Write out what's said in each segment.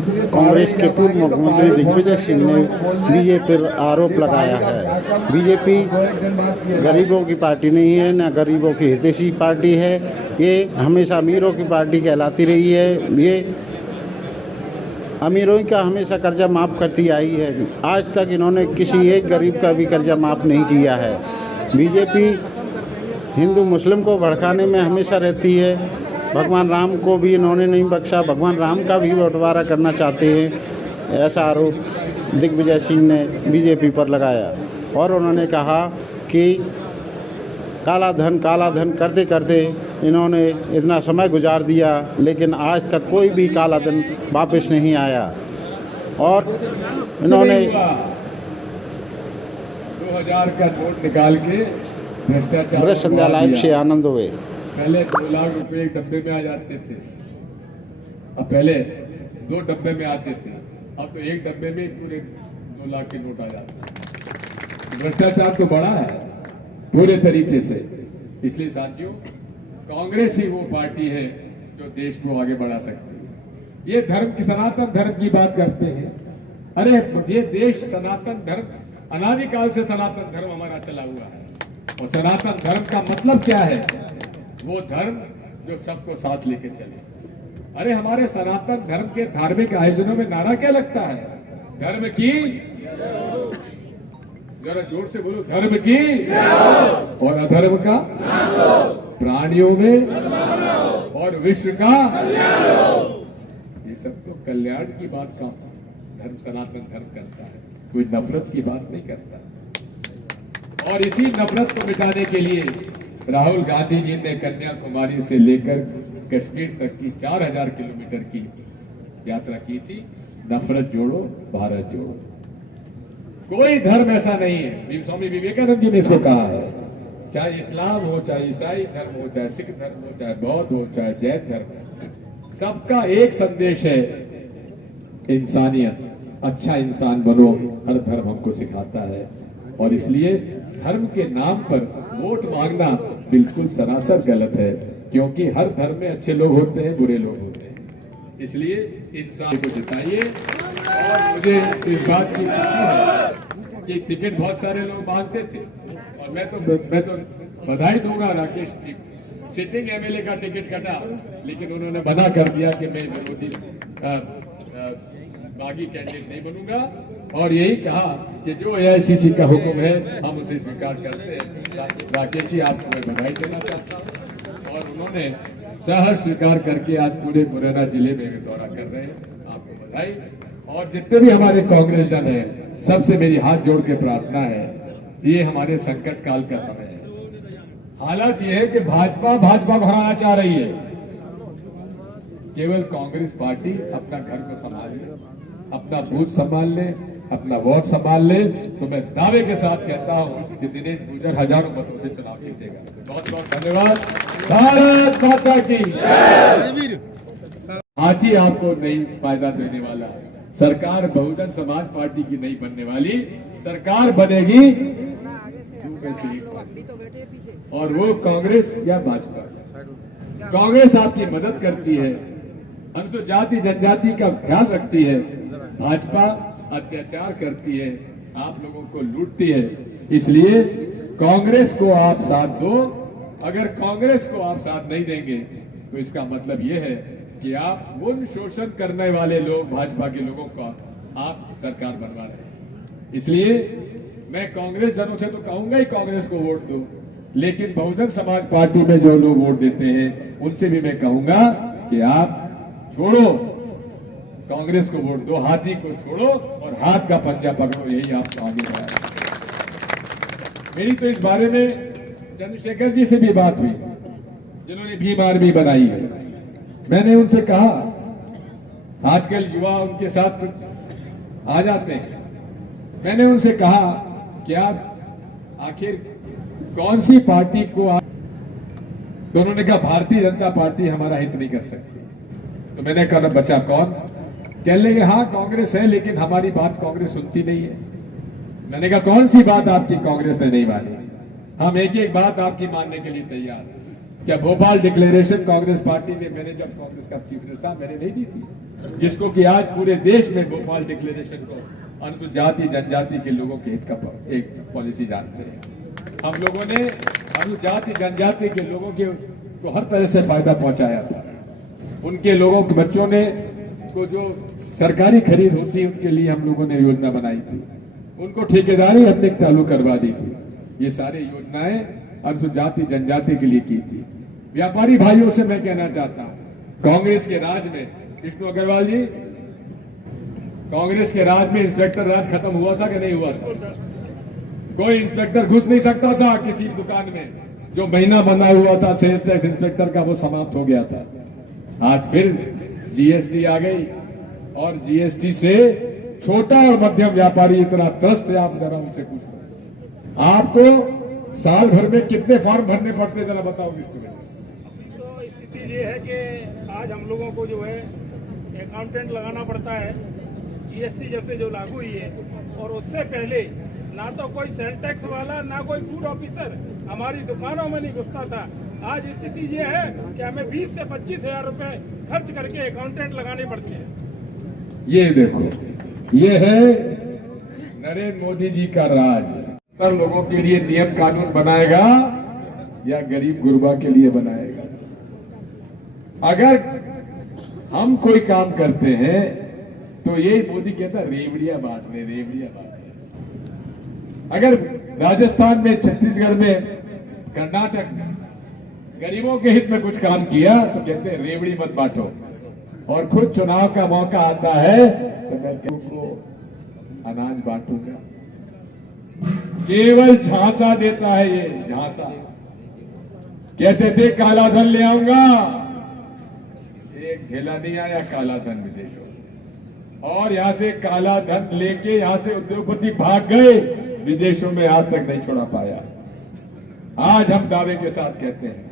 कांग्रेस के पूर्व मुख्यमंत्री दिग्विजय सिंह ने बीजेपी पर आरोप लगाया है। बीजेपी गरीबों की पार्टी नहीं है, न गरीबों की हितैषी पार्टी है। ये हमेशा अमीरों की पार्टी कहलाती रही है। ये अमीरों का हमेशा कर्जा माफ़ करती आई है। आज तक इन्होंने किसी एक गरीब का भी कर्जा माफ़ नहीं किया है। बीजेपी हिंदू मुस्लिम को भड़काने में हमेशा रहती है। भगवान राम को भी इन्होंने नहीं बख्शा, भगवान राम का भी बंटवारा करना चाहते हैं। ऐसा आरोप दिग्विजय सिंह ने बीजेपी पर लगाया और उन्होंने कहा कि काला धन करते करते इन्होंने इतना समय गुजार दिया, लेकिन आज तक कोई भी काला धन वापस नहीं आया। और इन्होंने 2000 का नोट निकाल के भ्रष्टाचार संध्या लाइव से आनंद हुए। पहले 2 लाख रुपए एक डब्बे में आ जाते थे, अब पहले 2 डब्बे में आते थे, अब तो एक डब्बे में पूरे 2 लाख के नोट आ जाते हैं। भ्रष्टाचार तो बड़ा है पूरे तरीके से। इसलिए साथियों, कांग्रेस ही वो पार्टी है जो देश को आगे बढ़ा सकती है। ये धर्म की, सनातन धर्म की बात करते हैं। अरे ये देश सनातन धर्म, अनादिकाल से सनातन धर्म हमारा चला हुआ है। और सनातन धर्म का मतलब क्या है? वो धर्म जो सबको साथ लेके चले। अरे हमारे सनातन धर्म के धार्मिक आयोजनों में नारा क्या लगता है? धर्म की, जरा जोर से बोलो, धर्म की और अधर्म का, प्राणियों में और विश्व का। ये सब तो कल्याण की बात का धर्म, सनातन धर्म करता है, कोई नफरत की बात नहीं करता। और इसी नफरत को मिटाने के लिए राहुल गांधी जी ने कन्याकुमारी से लेकर कश्मीर तक की 4000 किलोमीटर की यात्रा की थी। नफरत जोड़ो, भारत जोड़ो। कोई धर्म ऐसा नहीं है, स्वामी विवेकानंद जी ने इसको कहा है, चाहे इस्लाम हो, चाहे ईसाई धर्म हो, चाहे सिख धर्म हो, चाहे बौद्ध हो, चाहे जैन धर्म हो, सबका एक संदेश है, इंसानियत, अच्छा इंसान बनो। हर धर्म हमको सिखाता है। और इसलिए धर्म के नाम पर वोट मांगना बिल्कुल सरासर गलत है, क्योंकि हर धर्म में अच्छे लोग होते हैं, बुरे लोग होते हैं। इसलिए इंसान को जिताइए। और मुझे इस बात की खुशी है कि टिकट बहुत सारे लोग मांगते थे, और मैं तो बधाई दूंगा, राकेश सिटिंग एमएलए का टिकट कटा, लेकिन उन्होंने मना कर दिया कि मैं विरोधी बागी कैंडिडेट नहीं बनूंगा। और यही कहा कि जो एआईसीसी का हुक्म है हम उसे स्वीकार करते हैं। राकेश जी, आपको मैं बधाई देना चाहता हूँ। और उन्होंने सहर्ष स्वीकार करके आज पूरे मुरैना जिले में भी दौरा कर रहे हैं। आपको बधाई। और जितने भी हमारे कांग्रेस जन है, सबसे मेरी हाथ जोड़ के प्रार्थना है, ये हमारे संकट काल का समय है। हालात ये है कि भाजपा को हराना चाह रही है। केवल कांग्रेस पार्टी अपना घर को संभाल ले, अपना बूथ संभाल ले, अपना वोट संभाल ले, तो मैं दावे के साथ कहता हूं कि दिनेश गुर्जर हजारों मतों से चुनाव जीतेगा। बहुत बहुत धन्यवाद। भारत माता की। आज ही आपको नहीं फायदा देने वाला सरकार बहुजन समाज पार्टी की नहीं बनने वाली सरकार बनेगी, और वो कांग्रेस या भाजपा। कांग्रेस आपकी मदद करती है, अनुसूचित जाति जनजाति का ख्याल रखती है, भाजपा अत्याचार करती है, आप लोगों को लूटती है। इसलिए कांग्रेस को आप साथ दो। अगर कांग्रेस को आप साथ नहीं देंगे तो इसका मतलब यह है कि आप उन शोषण करने वाले लोग, भाजपा के लोगों का आप सरकार बनवा रहे हैं। इसलिए मैं कांग्रेस जनों से तो कहूंगा ही कांग्रेस को वोट दो, लेकिन बहुजन समाज पार्टी में जो लोग वोट देते हैं उनसे भी मैं कहूंगा कि आप छोड़ो, कांग्रेस को वोट दो, हाथी को छोड़ो और हाथ का पंजा पकड़ो। यही आपको आगे बढ़ाया। मेरी तो इस बारे में चंद्रशेखर जी से भी बात हुई, जिन्होंने भीम आर्मी बनाई है। मैंने उनसे कहा, आजकल युवा उनके साथ कुछ आ जाते हैं, मैंने उनसे कहा कि आप आखिर कौन सी पार्टी को आप, तो उन्होंने कहा भारतीय जनता पार्टी हमारा हित नहीं कर सकती। तो मैंने कहा बचा कौन? कह लेंगे हाँ कांग्रेस है, लेकिन हमारी बात कांग्रेस सुनती नहीं है। मैंने कहा कौन सी बात आपकी कांग्रेस ने नहीं मानी? हम एक एक बात आपकी मानने के लिए तैयार हैं। क्या भोपाल डिक्लेरेशन कांग्रेस पार्टी ने, मैंने जब कांग्रेस का चीफ मिनिस्टर था, मैंने नहीं दी थी? जिसको कि आज पूरे देश में भोपाल डिक्लेरेशन को अनुसूचित जाति जनजाति के लोगों के हित का एक पॉलिसी जानते हैं। हम लोगों ने अनुसूचित जाति जनजाति के लोगों के को हर तरह से फायदा पहुंचाया था। उनके लोगों के बच्चों ने को जो सरकारी खरीद होती उनके लिए हम लोगों ने योजना बनाई थी, उनको ठेकेदारी हमने चालू करवा दी थी। ये सारी योजनाएं अनुसूचित जाति जनजाति के लिए की थी। व्यापारी भाइयों से मैं कहना चाहता हूं, कांग्रेस के राज में, विष्णु अग्रवाल जी, कांग्रेस के राज में इंस्पेक्टर राज खत्म हुआ था कि नहीं हुआ था? कोई इंस्पेक्टर घुस नहीं सकता था किसी दुकान में। जो महीना बना हुआ था सेल्स टैक्स इंस्पेक्टर का, वो समाप्त हो गया था। आज फिर जीएसटी आ गई और जीएसटी से छोटा और मध्यम व्यापारी इतना त्रस्त है, आप जरा उनसे पूछो। आपको साल भर में कितने फॉर्म भरने पड़ते, जरा बताओ विष्णु भाई। तो स्थिति ये है कि आज हम लोगों को जो है अकाउंटेंट लगाना पड़ता है, जीएसटी जब से जो लागू हुई है। और उससे पहले ना तो कोई सेल टैक्स वाला ना कोई फूड ऑफिसर हमारी दुकानों में नहीं घुसता था। आज स्थिति ये है कि हमें 20 से 25 हजार रुपए खर्च करके अकाउंटेंट लगाने पड़ते हैं। ये देखो, ये है नरेंद्र मोदी जी का राज। तर लोगों के लिए नियम कानून बनाएगा या गरीब गुरबा के लिए बनाएगा? अगर हम कोई काम करते हैं तो यही मोदी कहता रेवड़ियां बांट रहे, रेवड़ियां बांट रहे। अगर राजस्थान में, छत्तीसगढ़ में, कर्नाटक में गरीबों के हित में कुछ काम किया तो कहते हैं रेवड़ी मत बांटो। और खुद चुनाव का मौका आता है तो मैं को अनाज बांटूंगा। केवल झांसा देता है ये, झांसा। कहते थे काला धन ले आऊंगा, एक ढेला नहीं आया काला धन विदेशों से। और यहां से काला धन लेके यहां से उद्योगपति भाग गए, विदेशों में आज तक नहीं छोड़ा पाया। आज हम दावे के साथ कहते हैं,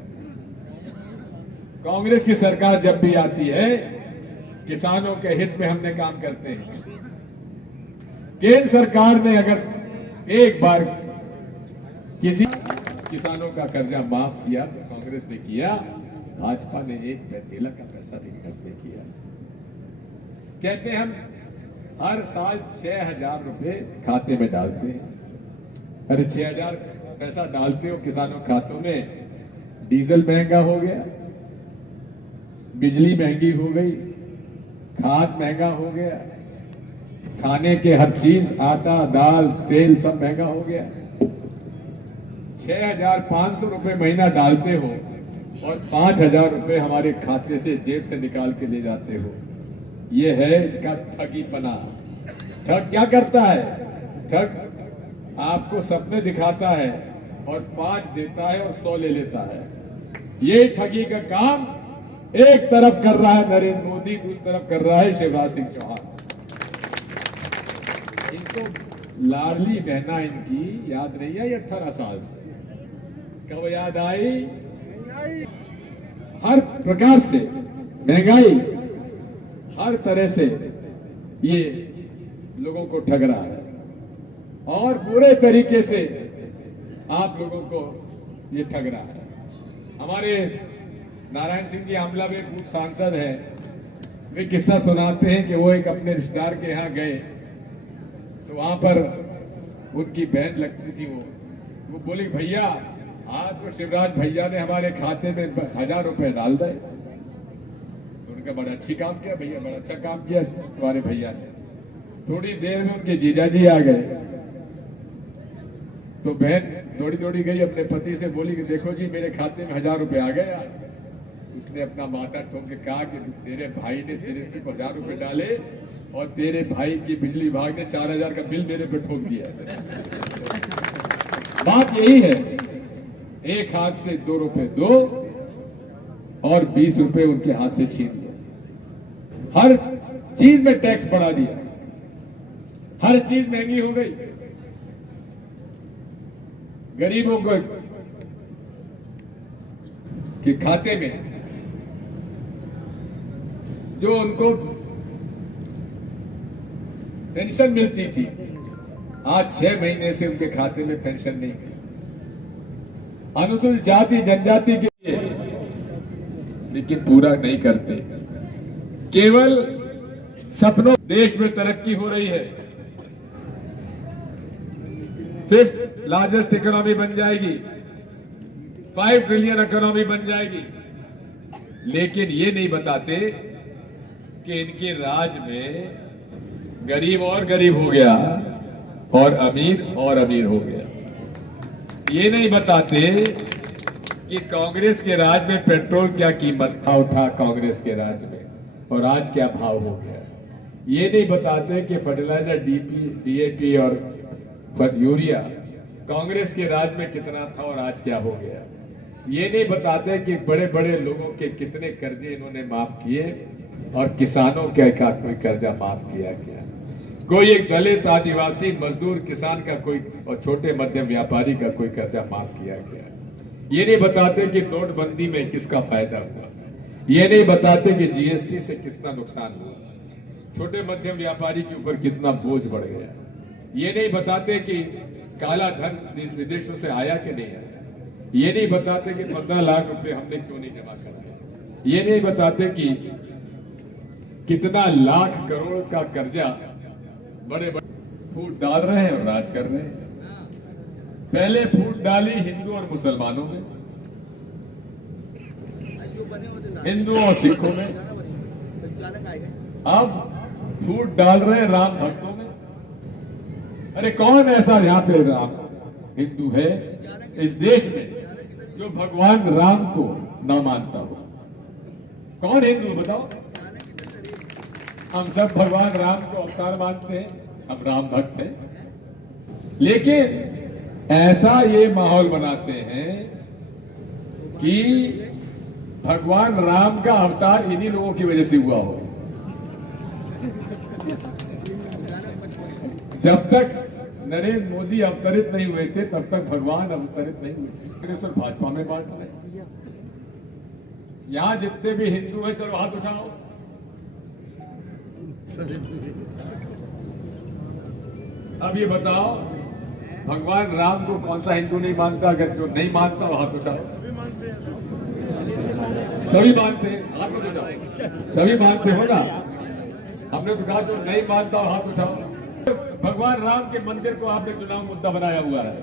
कांग्रेस की सरकार जब भी आती है किसानों के हित में हमने काम करते हैं। केंद्र सरकार ने अगर एक बार किसी किसानों का कर्जा माफ किया तो कांग्रेस ने किया, भाजपा ने एक पैसा का पैसा भी खर्च नहीं किया। कहते हैं हम हर साल 6,000 रुपए खाते में डालते हैं। अरे 6,000 पैसा डालते हो किसानों खातों में, डीजल महंगा हो गया, बिजली महंगी हो गई, खाद महंगा हो गया, खाने के हर चीज, आटा, दाल, तेल सब महंगा हो गया। 6,500 रुपए महीना डालते हो और 5,000 रुपए हमारे खाते से जेब से निकाल के ले जाते हो। ये है इनका ठगीपना। ठग क्या करता है? ठग आपको सपने दिखाता है और 5 देता है और 100 ले लेता है। ये ठगी का काम एक तरफ कर रहा है नरेंद्र मोदी, दूसरी तरफ कर रहा है शिवराज सिंह चौहान। इनको लाडली बहना इनकी याद नहीं आई 18 साल से। कब याद आई? हर प्रकार से महंगाई, हर तरह से ये लोगों को ठग रहा है और पूरे तरीके से आप लोगों को ये ठग रहा है। हमारे नारायण सिंह जी आमला में पूर्व सांसद है, वे किस्सा सुनाते हैं कि वो एक अपने रिश्तेदार के यहाँ गए तो वहां पर उनकी बहन लगती थी। वो बोली भैया आज तो शिवराज भैया ने हमारे खाते में 1,000 रुपए डाल दिए। तो उनका बड़ा अच्छी काम किया भैया, बड़ा अच्छा काम किया तुम्हारे भैया ने। थोड़ी देर में उनके जीजाजी आ गए तो बहन दौड़ी दौड़ी गई अपने पति से, बोली कि देखो जी मेरे खाते में 1,000 रुपए आ गए आज। उसने अपना माथा ठोक के कहा कि तेरे भाई ने तेरे सिर्फ 1,000 रुपए डाले और तेरे भाई की बिजली विभाग ने 4,000 का बिल मेरे पे ठोक दिया। बात यही है, एक हाथ से 2 रुपए दो और 20 रुपए उनके हाथ से छीन लिया। हर चीज में टैक्स बढ़ा दिया, हर चीज महंगी हो गई। गरीबों को के खाते में जो उनको पेंशन मिलती थी, आज 6 महीने से उनके खाते में पेंशन नहीं मिली। अनुसूचित जाति जनजाति के लिए लेकिन पूरा नहीं करते। केवल सपनों देश में तरक्की हो रही है, 5th लार्जेस्ट इकोनॉमी बन जाएगी, 5 ट्रिलियन इकोनॉमी बन जाएगी। लेकिन ये नहीं बताते कि इनके राज में गरीब और गरीब हो गया और अमीर हो गया। ये नहीं बताते कि कांग्रेस के राज में पेट्रोल क्या कीमत था कांग्रेस के राज में और आज क्या भाव हो गया। ये नहीं बताते कि फर्टिलाइजर डीएपी और यूरिया कांग्रेस के राज में कितना था और आज क्या हो गया। ये नहीं बताते कि बड़े बड़े लोगों के कितने कर्जे इन्होंने माफ किए और किसानों का कोई कर्जा माफ किया क्या। कोई एक दलित, आदिवासी, मजदूर, किसान का कोई और छोटे मध्यम व्यापारी का कोई कर्जा माफ किया गया। ये नहीं बताते कि नोटबंदी में किसका फायदा हुआ। ये नहीं बताते कि जीएसटी से कितना नुकसान हुआ, छोटे मध्यम व्यापारी के ऊपर कितना बोझ बढ़ गया। ये नहीं बताते कि काला धन विदेशों से आया कि नहीं आया। ये नहीं बताते कि 15 लाख रुपए हमने क्यों नहीं जमा कराया। ये नहीं बताते कि कितना लाख करोड़ का कर्जा बड़े बड़े फूट डाल रहे हैं और राज कर रहे हैं। पहले फूट डाली हिंदू और मुसलमानों में, हिंदुओं और सिखों में, अब फूट डाल रहे हैं राम भक्तों में। अरे कौन ऐसा यहाँ पे राम हिंदू है इस देश में जो भगवान राम को न मानता हो? कौन हिंदू बताओ? हम सब भगवान राम को अवतार मानते हैं, हम राम भक्त हैं। लेकिन ऐसा ये माहौल बनाते हैं कि भगवान राम का अवतार इन्हीं लोगों की वजह से हुआ हो। जब तक नरेंद्र मोदी अवतरित नहीं हुए थे तब तक भगवान अवतरित नहीं हुए थे। कांग्रेस और भाजपा में बांट है। यहां जितने भी हिंदू हैं चलो हाथ उठाओ। अब ये बताओ भगवान राम को कौन सा हिंदू नहीं मानता? अगर जो नहीं मानता वो हाथ उठाओ। सभी मानते हैं, हाथ उठाओ। सभी मानते हो ना? हमने तो कहा जो नहीं मानता वो हाथ उठाओ। भगवान राम के मंदिर को आपने चुनाव मुद्दा बनाया हुआ है।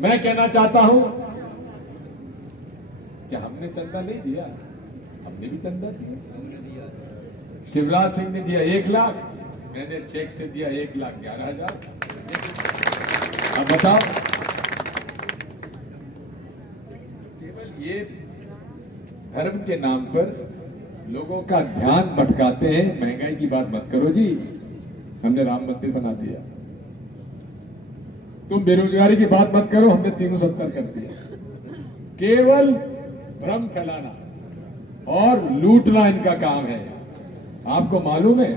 मैं कहना चाहता हूं कि हमने चंदा नहीं दिया, हमने भी चंदा दिया। शिवराज सिंह ने दिया 1 लाख, मैंने चेक से दिया 1,11,000। अब बताओ, केवल ये धर्म के नाम पर लोगों का ध्यान भटकाते हैं। महंगाई की बात मत करो जी, हमने राम मंदिर बना दिया। तुम बेरोजगारी की बात मत करो, हमने 370 कर दिया। केवल भ्रम फैलाना और लूटना इनका काम है। आपको मालूम है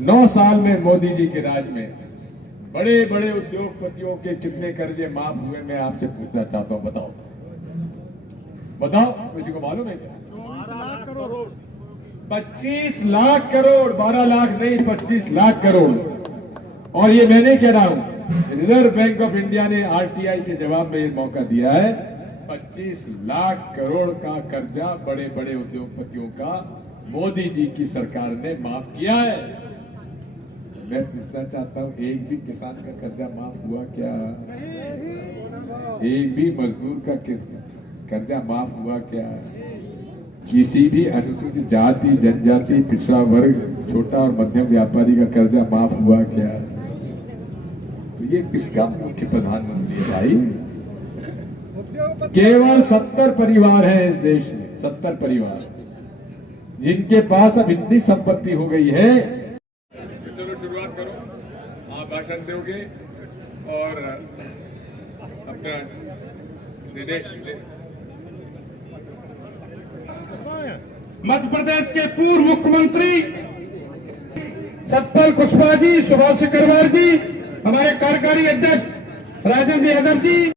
9 साल में मोदी जी के राज में बड़े बड़े उद्योगपतियों के कितने कर्जे माफ हुए? मैं आपसे पूछना चाहता हूं, बताओ बताओ, किसी को मालूम है क्या? 25 लाख करोड़, 12 लाख नहीं 25 लाख करोड़। और ये मैंने कह रहा हूं, रिजर्व बैंक ऑफ इंडिया ने आरटीआई के जवाब में ये मौका दिया है। 25 लाख करोड़ का कर्जा बड़े बड़े उद्योगपतियों का मोदी जी की सरकार ने माफ किया है। मैं पूछना चाहता हूं, एक भी किसान का कर्जा माफ हुआ क्या? एक भी मजदूर का कर्जा माफ हुआ क्या? किसी भी अनुसूचित जाति, जनजाति, पिछड़ा वर्ग, छोटा और मध्यम व्यापारी का कर्जा माफ हुआ क्या? तो ये किसका मुख्य प्रधानमंत्री है भाई? केवल 70 परिवार है इस देश में, 70 परिवार जिनके पास अब इतनी संपत्ति हो गई है। चलो शुरुआत करो, आप भाषण दोगे और अपना मध्य प्रदेश के पूर्व मुख्यमंत्री सतपाल कुशवाहा जी, सुभाष गर्वाल जी, हमारे कार्यकारी अध्यक्ष राजेंद्र यादव जी।